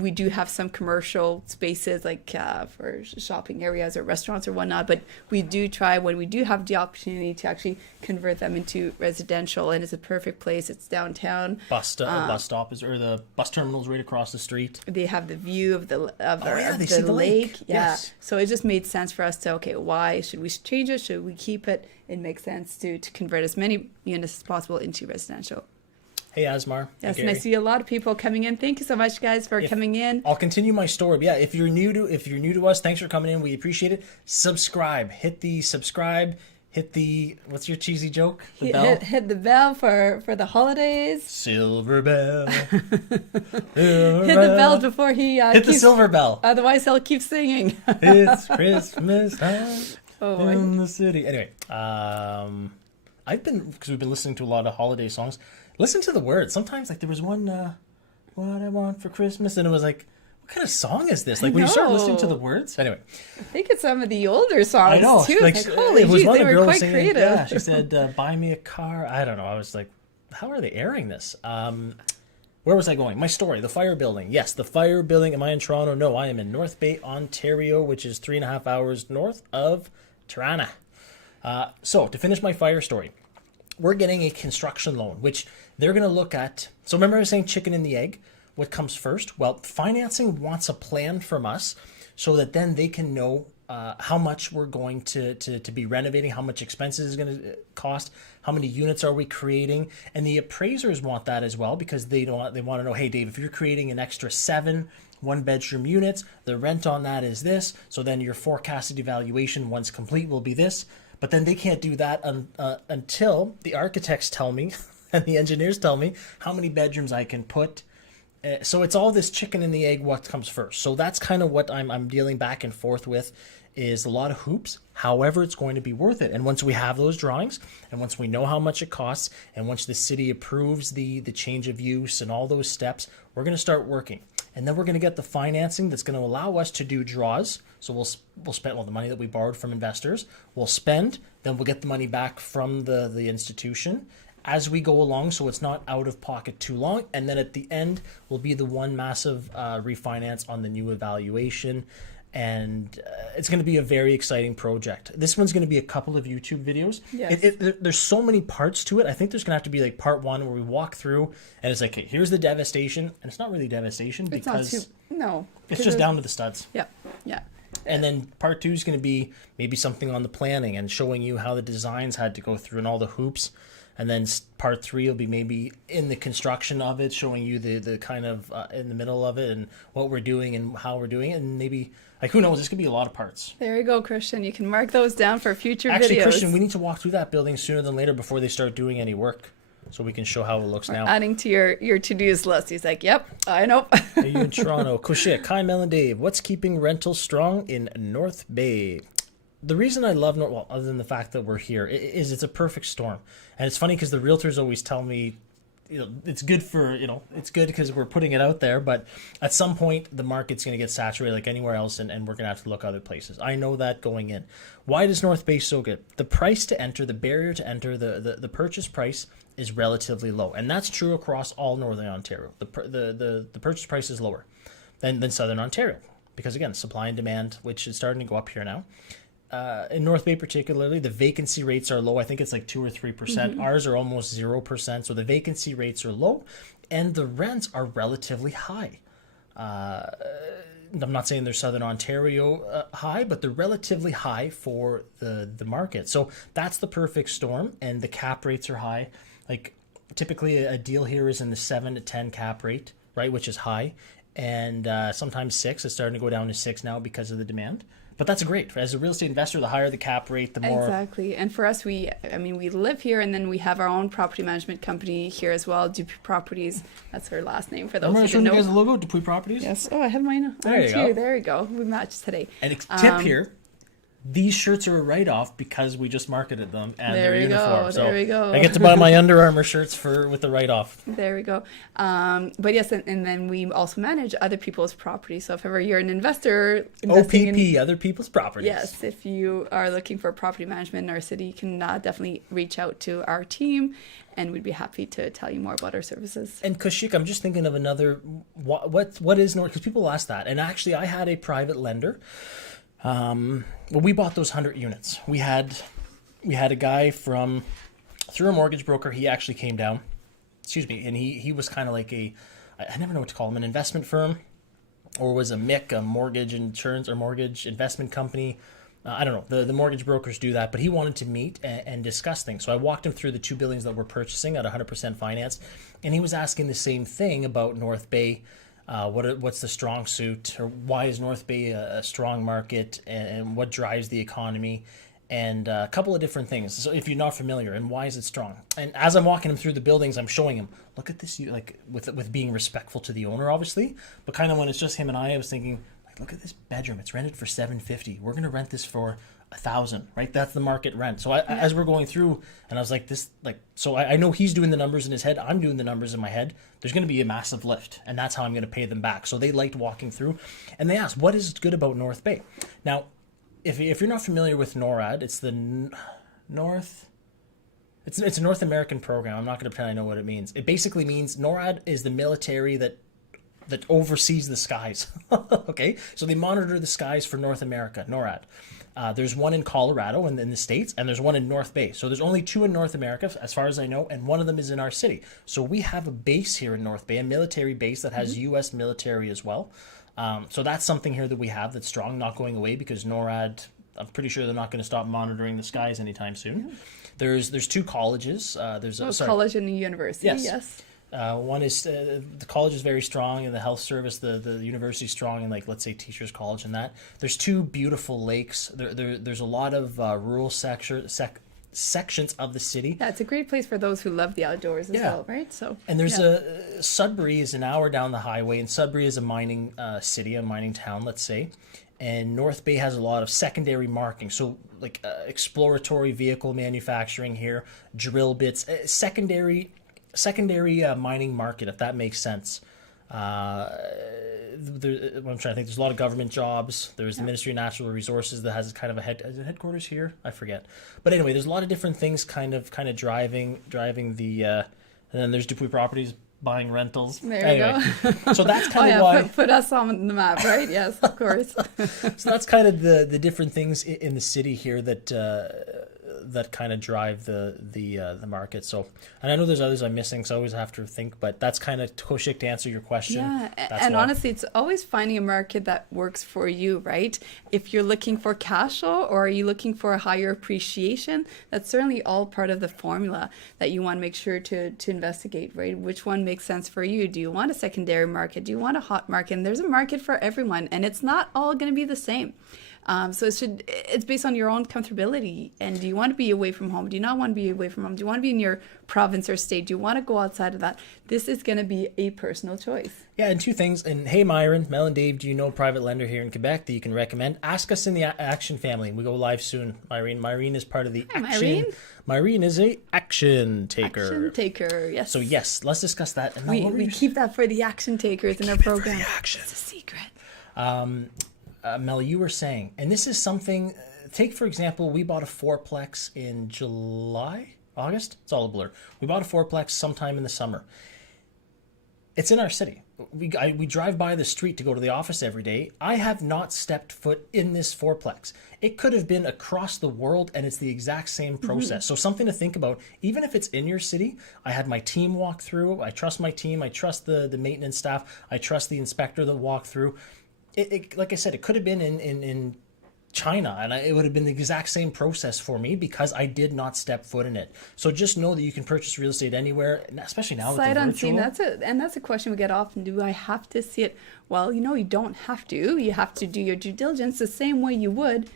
We do have some commercial spaces like for shopping areas or restaurants or whatnot, but we do try when we do have the opportunity to actually convert them into residential, and it's a perfect place. It's downtown. Bus stop is, or the bus terminal's right across the street. They have the view of the They see the lake. Yeah. Yes. So it just made sense for us to, okay, why should we change it? Should we keep it? It makes sense to convert as many units as possible into residential. Hey, Asmar. Yes, Hey, and I Gary. see a lot of people coming in. Thank you so much, guys, for coming in. I'll continue my story. Yeah, if you're new to us, thanks for coming in. We appreciate it. Subscribe. Hit the subscribe. Hit the, what's your cheesy joke? The bell. Hit the bell for the holidays. Silver bell. Hit the bell before he Hit the silver bell. Otherwise, he'll keep singing. It's Christmas time in my. the city. Anyway, because we've been listening to a lot of holiday songs. Listen to the words. Sometimes, like, there was one, what I want for Christmas, and it was like, what kind of song is this? Like, when you start listening to the words. Anyway. I think it's some of the older songs, I know. too. Like, Holy it was geez, one they of the were girls quite singing, creative. yeah, she said, buy me a car. I don't know. I was like, how are they airing this? Where was I going? My story, the fire building. Yes, the fire building. Am I in Toronto? No, I am in North Bay, Ontario, which is 3.5 hours north of Toronto. So, to finish my fire story, we're getting a construction loan, which they're going to look at. So remember I was saying chicken and the egg? What comes first? Well, financing wants a plan from us so that then they can know how much we're going to be renovating, how much expenses is going to cost, how many units are we creating. And the appraisers want that as well, because they want to know, hey, Dave, if you're creating an extra 7 one-bedroom units, the rent on that is this. So then your forecasted evaluation, once complete, will be this. But then they can't do that until the architects tell me and the engineers tell me how many bedrooms I can put. So it's all this chicken and the egg, what comes first. So that's kind of what I'm dealing back and forth with, is a lot of hoops. However, it's going to be worth it. And once we have those drawings, and once we know how much it costs, and once the city approves the change of use and all those steps, we're going to start working. And then we're going to get the financing that's going to allow us to do draws. So we'll spend all the money that we borrowed from investors. We'll spend, then we'll get the money back from the institution as we go along, so it's not out of pocket too long. And then at the end will be the one massive refinance on the new evaluation. And it's going to be a very exciting project. This one's going to be a couple of YouTube videos. Yes. There's so many parts to it. I think there's going to have to be like part 1 where we walk through and it's like, okay, here's the devastation. And it's not really devastation because it's just down to the studs. Yeah, yeah. And then part 2 is going to be maybe something on the planning and showing you how the designs had to go through and all the hoops. And then part 3 will be maybe in the construction of it, showing you the kind of in the middle of it and what we're doing and how we're doing it. And maybe, like, who knows, this could be a lot of parts. There you go, Christian. You can mark those down for future Actually, videos. Christian, we need to walk through that building sooner than later before they start doing any work, so we can show how it looks now. Adding to your to-dos list. He's like, yep, I know. Are you in Toronto? Koshik, Kai, Mel, and Dave. What's keeping rentals strong in North Bay? The reason I love North, well, other than the fact that we're here, is it's a perfect storm. And it's funny because the realtors always tell me, it's good for, it's good because we're putting it out there, but at some point the market's going to get saturated like anywhere else, and we're going to have to look other places. I know that going in. Why does North Bay so good? The price to enter, the barrier to enter, the purchase price is relatively low. And that's true across all Northern Ontario. The purchase price is lower than Southern Ontario because, again, supply and demand, which is starting to go up here now. In North Bay particularly, the vacancy rates are low. I think it's like 2 or 3%. Mm-hmm. Ours are almost 0%. So the vacancy rates are low and the rents are relatively high. I'm not saying they're Southern Ontario high, but they're relatively high for the market. So that's the perfect storm, and the cap rates are high. Like typically a deal here is in the 7 to 10 cap rate, right, which is high. And sometimes 6. It's starting to go down to 6 now because of the demand. But that's great. As a real estate investor, the higher the cap rate, the more... Exactly. And for us, we live here, and then we have our own property management company here as well, Dupuis Properties. That's her last name for those who don't know. You guys the logo, Dupuis Properties? Yes. Oh, I have mine on there you too. go. There you go. We matched today. And tip here, these shirts are a write-off because we just marketed them and There they're we go. uniform. So There we go. I get to buy my Under Armour shirts with the write-off. There we go. But yes, and then we also manage other people's property. So if ever you're an investor investing OPP, other people's properties. yes, if you are looking for property management in our city, you can definitely reach out to our team, and we'd be happy to tell you more about our services. And Kashik, I'm just thinking of another. What is North? Because people ask that, and actually, I had a private lender. Well, we bought those 100 units. We had a guy through a mortgage broker. He actually came down. Excuse me, and he was kind of like I never know what to call him, an investment firm, or was a MIC, a mortgage insurance or mortgage investment company. I don't know. The mortgage brokers do that, but he wanted to meet and discuss things. So I walked him through the two buildings that we're purchasing at 100% finance, and he was asking the same thing about North Bay. What's the strong suit, or why is North Bay a strong market, and what drives the economy, and a couple of different things. So if you're not familiar, and why is it strong? And as I'm walking him through the buildings, I'm showing him, look at this, like with being respectful to the owner, obviously, but kind of when it's just him and I was thinking, like, look at this bedroom. It's rented for $750. We're gonna rent this for $1,000, right? That's the market rent. So as we're going through, and I was like, so I know he's doing the numbers in his head. I'm doing the numbers in my head. There's going to be a massive lift, and that's how I'm going to pay them back. So they liked walking through, and they asked, what is good about North Bay? Now, if you're not familiar with NORAD, it's the North. It's a North American program. I'm not going to pretend I know what it means. It basically means NORAD is the military that oversees the skies. Okay, so they monitor the skies for North America, NORAD. There's one in Colorado and in the States, and there's one in North Bay. So there's only two in North America, as far as I know, and one of them is in our city. So we have a base here in North Bay, a military base that has U.S. military as well. So that's something here that we have that's strong, not going away, because NORAD, I'm pretty sure they're not going to stop monitoring the skies anytime soon. There's two colleges. There's a college and a university, yes. One is the college is very strong, and the health service, the university is strong, and like, let's say, teachers college and that. There's two beautiful lakes. There's a lot of rural sections of the city. Yeah, it's a great place for those who love the outdoors as well, right? So, and there's a Sudbury is an hour down the highway, and Sudbury is a mining city, a mining town, let's say. And North Bay has a lot of secondary marking, so like exploratory vehicle manufacturing here, drill bits, secondary mining market, if that makes sense. I'm trying to think. There's a lot of government jobs. There's the Ministry of Natural Resources that has kind of is it headquarters here? I forget. But anyway, there's a lot of different things kind of driving the. And then there's Dupuis Properties buying rentals. There you go. So that's kind of why put us on the map, right? Yes, of course. So that's kind of the different things in the city here that kind of drive the market. So, and I know there's others I'm missing, so I always have to think, but that's kind of Koshik to answer your question. Yeah, and honestly, it's always finding a market that works for you, right? If you're looking for cash flow, or are you looking for a higher appreciation, that's certainly all part of the formula that you want to make sure to investigate, right? Which one makes sense for you? Do you want a secondary market? Do you want a hot market? And there's a market for everyone, and it's not all going to be the same. So it's based on your own comfortability. And do you want to be away from home? Do you not want to be away from home? Do you want to be in your province or state? Do you want to go outside of that? This is going to be a personal choice. Yeah, and two things. And hey, Myron, Mel and Dave, do you know a private lender here in Quebec that you can recommend? Ask us in the Action family. We go live soon, Myrene. Myrene is part of the Action. Myrene is a action taker. Action taker, yes. So yes, let's discuss that. And we keep that for the action takers in our program. For the action. It's a secret. Mel, you were saying, and this is something, take for example, we bought a fourplex in August? It's all a blur. We bought a fourplex sometime in the summer. It's in our city. We drive by the street to go to the office every day. I have not stepped foot in this fourplex. It could have been across the world, and it's the exact same process. So something to think about, even if it's in your city. I had my team walk through. I trust my team. I trust the maintenance staff. I trust the inspector that walked through. It like I said, it could have been in China, and it would have been the exact same process for me because I did not step foot in it. So just know that you can purchase real estate anywhere, especially now with the virtual. Sight unseen, that's a question we get often. Do I have to see it? Well, you don't have to. You have to do your due diligence the same way you would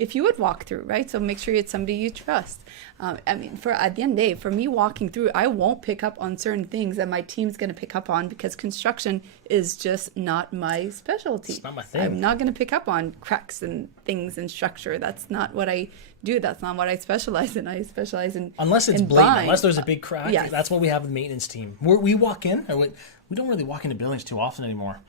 if you would walk through, right? So make sure it's somebody you trust. I mean, for at the end of the day, for me walking through, I won't pick up on certain things that my team's going to pick up on because construction is just not my specialty. It's not my thing. I'm not going to pick up on cracks and things and structure. That's not what I do. That's not what I specialize in. I specialize in unless it's in blatant, buying. unless there's a big crack. Yes. That's what we have with the maintenance team. We walk in, and we don't really walk into buildings too often anymore.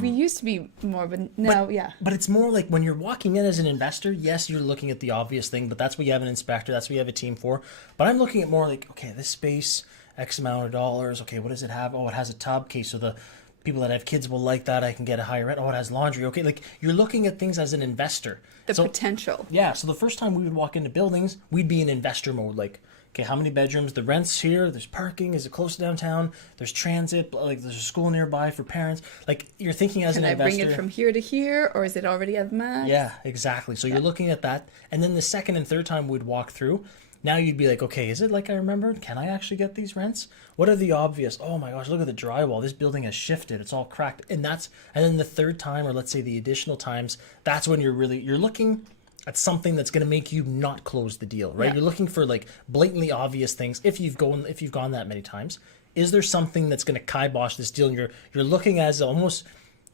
We used to be more, but now, yeah. But it's more like when you're walking in as an investor, yes, you're looking at the obvious thing, but that's what you have an inspector, that's what you have a team for. But I'm looking at more like, okay, this space, X amount of dollars. Okay, what does it have? Oh, it has a tub. Okay, so the people that have kids will like that. I can get a higher rent. Oh, it has laundry. Okay, like you're looking at things as an investor. The potential. Yeah, so the first time we would walk into buildings, we'd be in investor mode. Like, okay, how many bedrooms? The rent's here. There's parking. Is it close to downtown? There's transit. Like, there's a school nearby for parents. Like, you're thinking as an investor. Can I bring it from here to here, or is it already at max? Yeah, exactly. So you're looking at that. And then the second and third time we'd walk through, now you'd be like, okay, is it like I remembered? Can I actually get these rents? What are the obvious? Oh my gosh, look at the drywall. This building has shifted. It's all cracked. And then the third time, or let's say the additional times, that's when you're looking at something that's going to make you not close the deal, right? Yeah. You're looking for like blatantly obvious things. If you've gone that many times, is there something that's going to kibosh this deal? And you're looking as almost,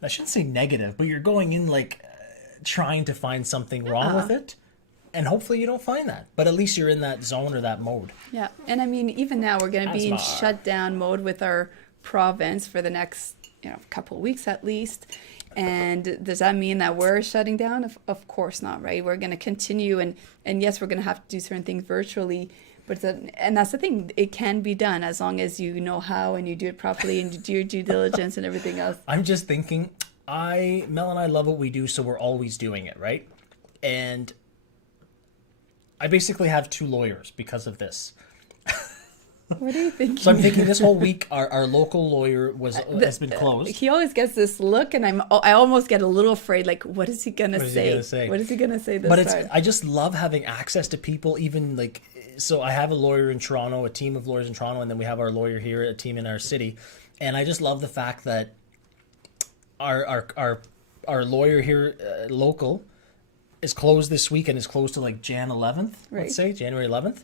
I shouldn't say negative, but you're going in like trying to find something wrong with it. And hopefully you don't find that, but at least you're in that zone or that mode. Yeah, and I mean, even now we're going to be in Asmar. shutdown mode with our province for the next, couple of weeks at least. And does that mean that we're shutting down? Of course not, right? We're going to continue, and yes, we're going to have to do certain things virtually. But and that's the thing; it can be done as long as you know how and you do it properly and you do your due diligence and everything else. I'm just thinking, Mel and I love what we do, so we're always doing it, right? And I basically have 2 lawyers because of this. What are you thinking? So I'm thinking this whole week, our local lawyer has been closed. He always gets this look, and I almost get a little afraid. Like, what is he gonna say? What is he gonna say this time? I just love having access to people, even like. So I have a lawyer in Toronto, a team of lawyers in Toronto, and then we have our lawyer here, a team in our city, and I just love the fact that our lawyer here local is closed this week and is closed to like Jan 11th, right. Let's say January 11th.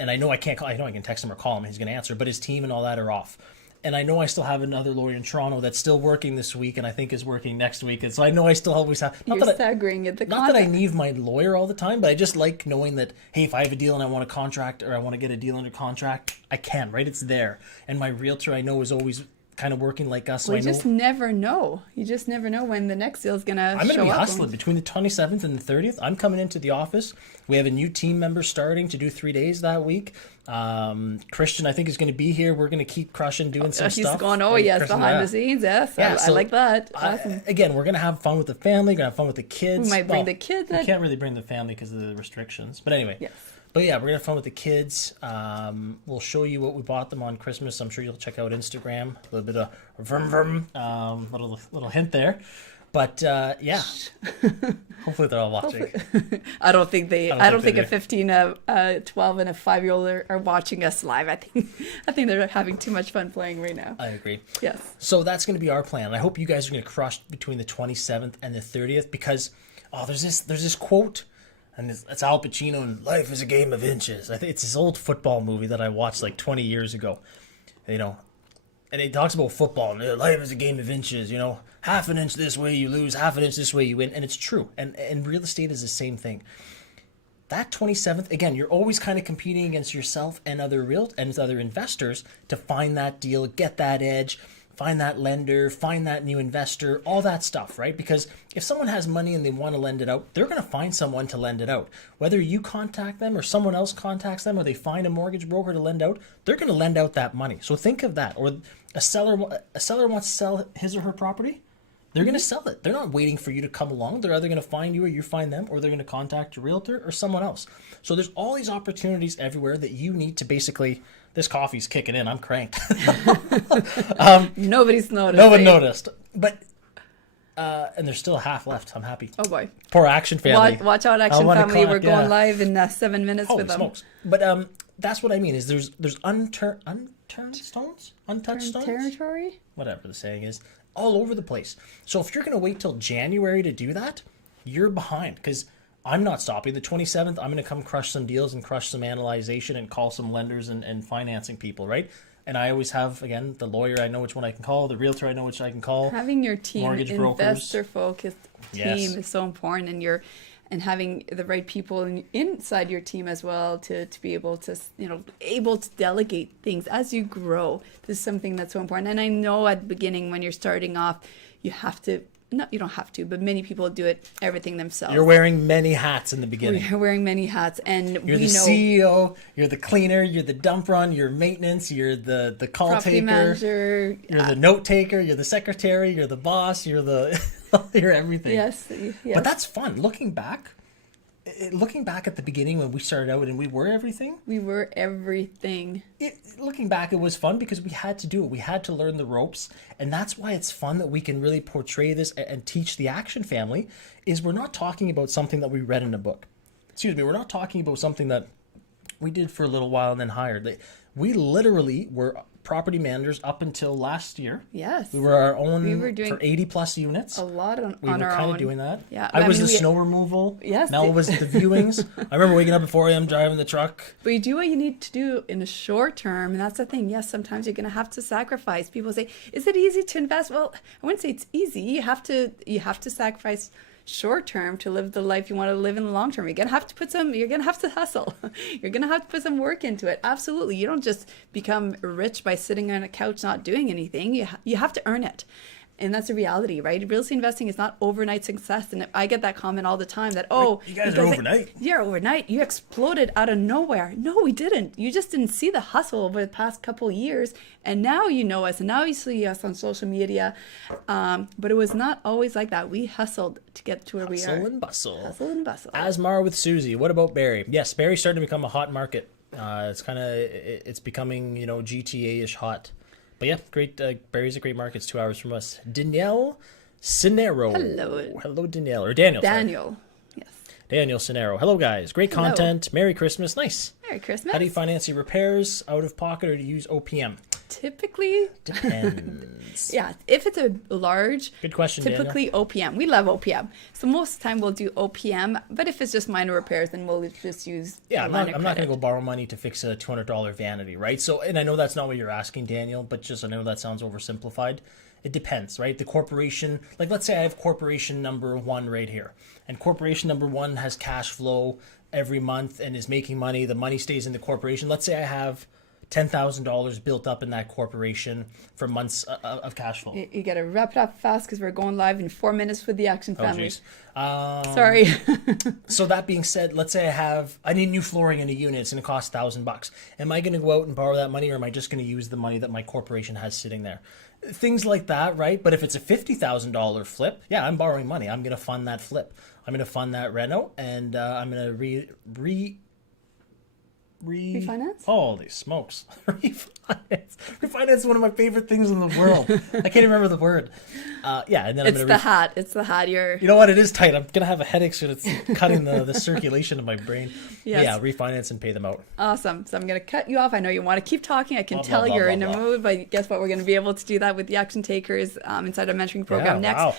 And I know I can't call, I know I can text him or call him. He's going to answer, but his team and all that are off. And I know I still have another lawyer in Toronto that's still working this week and I think is working next week. And so I know I still always have. You're staggering at the Not that I need my lawyer all the time, but I just like knowing that, hey, if I have a deal and I want a contract or I want to get a deal under contract, I can, right? It's there. And my realtor I know is always kind of working like us. So you just never know. You just never know when the next deal is going to show up. I'm going to be hustling between the 27th and the 30th. I'm coming into the office. We have a new team member starting to do 3 days that week. Christian, I think, is going to be here. We're going to keep crushing, doing some stuff. He's going, yes, Christian, behind the scenes. Yes, yeah, I like that. Awesome. Again, we're going to have fun with the family. We're going to have fun with the kids. We might bring the kids. We can't really bring the family because of the restrictions. But anyway. Yes. But yeah, we're going to have fun with the kids. We'll show you what we bought them on Christmas. I'm sure you'll check out Instagram. A little bit of vroom vroom. Little hint there. But yeah, hopefully they're all watching. I don't think a 15, 12, and a 5-year-old are watching us live. I think they're having too much fun playing right now. I agree. Yes. So that's going to be our plan. I hope you guys are going to crush between the 27th and the 30th because there's this quote. And it's Al Pacino in Life is a Game of Inches. I think it's this old football movie that I watched like 20 years ago. And it talks about football. And life is a game of inches. Half an inch this way you lose, half an inch this way you win. And it's true. And real estate is the same thing. That 27th, again, you're always kind of competing against yourself and other investors to find that deal, get that edge, find that lender, find that new investor, all that stuff, right? Because if someone has money and they want to lend it out, they're going to find someone to lend it out. Whether you contact them or someone else contacts them or they find a mortgage broker to lend out, they're going to lend out that money. So think of that. Or a seller wants to sell his or her property, they're going to sell it. They're not waiting for you to come along. They're either going to find you or you find them, or they're going to contact your realtor or someone else. So there's all these opportunities everywhere that you need to basically... This coffee's kicking in. I'm cranked. Nobody's noticed. No one noticed. But, and there's still half left. I'm happy. Oh, boy. Poor Action Family. Watch out, Action Family. We're going live in 7 minutes with them. Smokes. But that's what I mean, is there's unturned stones? Untouched stones? Territory? Whatever the saying is. All over the place. So if you're going to wait till January to do that, you're behind. Because I'm not stopping. The 27th, I'm going to come crush some deals and crush some analyzation and call some lenders and financing people, right? And I always have, again, the lawyer, I know which one I can call, the realtor, I know which I can call. Having your team, mortgage brokers. investor-focused team Yes. is so important, and having the right people inside your team as well to be able to, able to delegate things as you grow. This is something that's so important. And I know at the beginning when you're starting off, you have to, you don't have to, but many people do it everything themselves. You're wearing many hats in the beginning. You're wearing many hats, and You're the CEO, you're the cleaner, you're the dump run, you're maintenance, you're the call property taker, manager, you're the note taker, you're the secretary, you're the boss, you're the you're everything. yes. But that's fun. Looking back at the beginning when we started out and we were everything. We were everything. Looking back, it was fun because we had to do it. We had to learn the ropes, and that's why it's fun that we can really portray this and teach the Action family. Is we're not talking about something that we read in a book. Excuse me, we're not talking about something that we did for a little while and then hired. We literally were property managers up until last year. Yes. We were our own We were doing for 80 plus units. a lot on We were our kind own. of doing that. Yeah, I I was mean, the snow removal. Yes. Mel was the viewings. I remember waking up at 4 a.m. driving the truck. But you do what you need to do in the short term, and that's the thing. Yes, sometimes you're going to have to sacrifice. People say, "Is it easy to invest?" Well, I wouldn't say it's easy. You have to sacrifice short term to live the life you want to live in the long term. You're gonna have to hustle. You're gonna have to put some work into it. Absolutely. You don't just become rich by sitting on a couch not doing anything. You have to earn it. And that's a reality, right? Real estate investing is not overnight success. And I get that comment all the time that, you guys are overnight. You're overnight. You exploded out of nowhere. No, we didn't. You just didn't see the hustle over the past couple of years. And now you know us, and now you see us on social media. But it was not always like that. We hustled to get to where we are. Hustle and bustle. Hustle and bustle. Asmar with Susie. What about Barrie? Yes, Barrie's starting to become a hot market. It's becoming, GTA-ish hot. But yeah, great. Barrie's a great market. It's 2 hours from us. Danielle Cinero. Hello, Danielle. Or Daniel. Daniel. Yes. Daniel Cinero. Hello, guys. Great Hello. content. Merry Christmas. Nice. Merry Christmas. How do you finance your repairs? Out of pocket or do you use OPM? Typically, Depends. yeah. If it's a large, Good question, typically OPM. We love OPM. So most of the time we'll do OPM. But if it's just minor repairs, then we'll just use. Yeah, I'm not going to credit. go borrow money to fix a $200 vanity, right? So, and I know that's not what you're asking, Daniel, but I know that sounds oversimplified. It depends, right? The corporation, like let's say I have corporation number 1 right here, and corporation number 1 has cash flow every month and is making money. The money stays in the corporation. Let's say I have $10,000 built up in that corporation for months of cash flow. You got to wrap it up fast because we're going live in 4 minutes with the Action family. Sorry. Sorry. So that being said, let's say I need new flooring in a unit. It's going to cost $1,000. Am I going to go out and borrow that money, or am I just going to use the money that my corporation has sitting there? Things like that, right? But if it's a $50,000 flip, yeah, I'm borrowing money. I'm going to fund that flip. I'm going to fund that reno, and I'm going to Refinance? Holy smokes. Refinance. Refinance is one of my favorite things in the world. I can't even remember the word. Yeah, and then It's the hat. It's the hat. You know what? It is tight. I'm going to have a headache so it's cutting the circulation of my brain. Yes. Yeah, refinance and pay them out. Awesome. So I'm going to cut you off. I know you want to keep talking. I can Blah, tell blah, you're blah, in blah, a blah. mood, but guess what? We're going to be able to do that with the Action Takers inside our mentoring program Yeah, next. wow.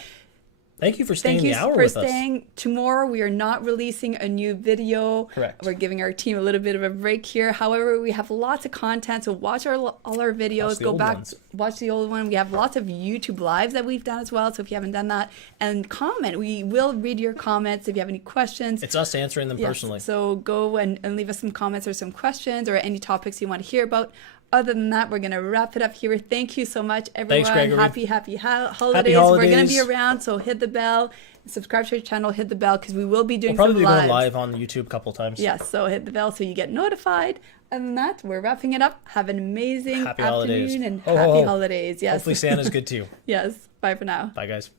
Thank you for staying Thank you the hour for with us. staying. Tomorrow we are not releasing a new video. Correct. We're giving our team a little bit of a break here. However, we have lots of content, so watch all our videos. Watch the Go old back, ones. watch the old one. We have lots of YouTube lives that we've done as well. So if you haven't done that, and comment, we will read your comments if you have any questions. It's us answering them Yes, personally. so go and leave us some comments or some questions or any topics you want to hear about. Other than that, we're going to wrap it up here. Thank you so much, everyone. Thanks, Gregory. Happy holidays. Happy We're going to holidays. be around, so hit the bell. Subscribe to our channel, hit the bell, because we will be doing We'll probably some be going lives. live on YouTube a couple times. Yes, so hit the bell so you get notified. Other than that, we're wrapping it up. Have an amazing Happy afternoon holidays. and Ho, ho, happy ho. holidays. Yes. Hopefully Santa's good too. Yes. Bye for now. Bye, guys.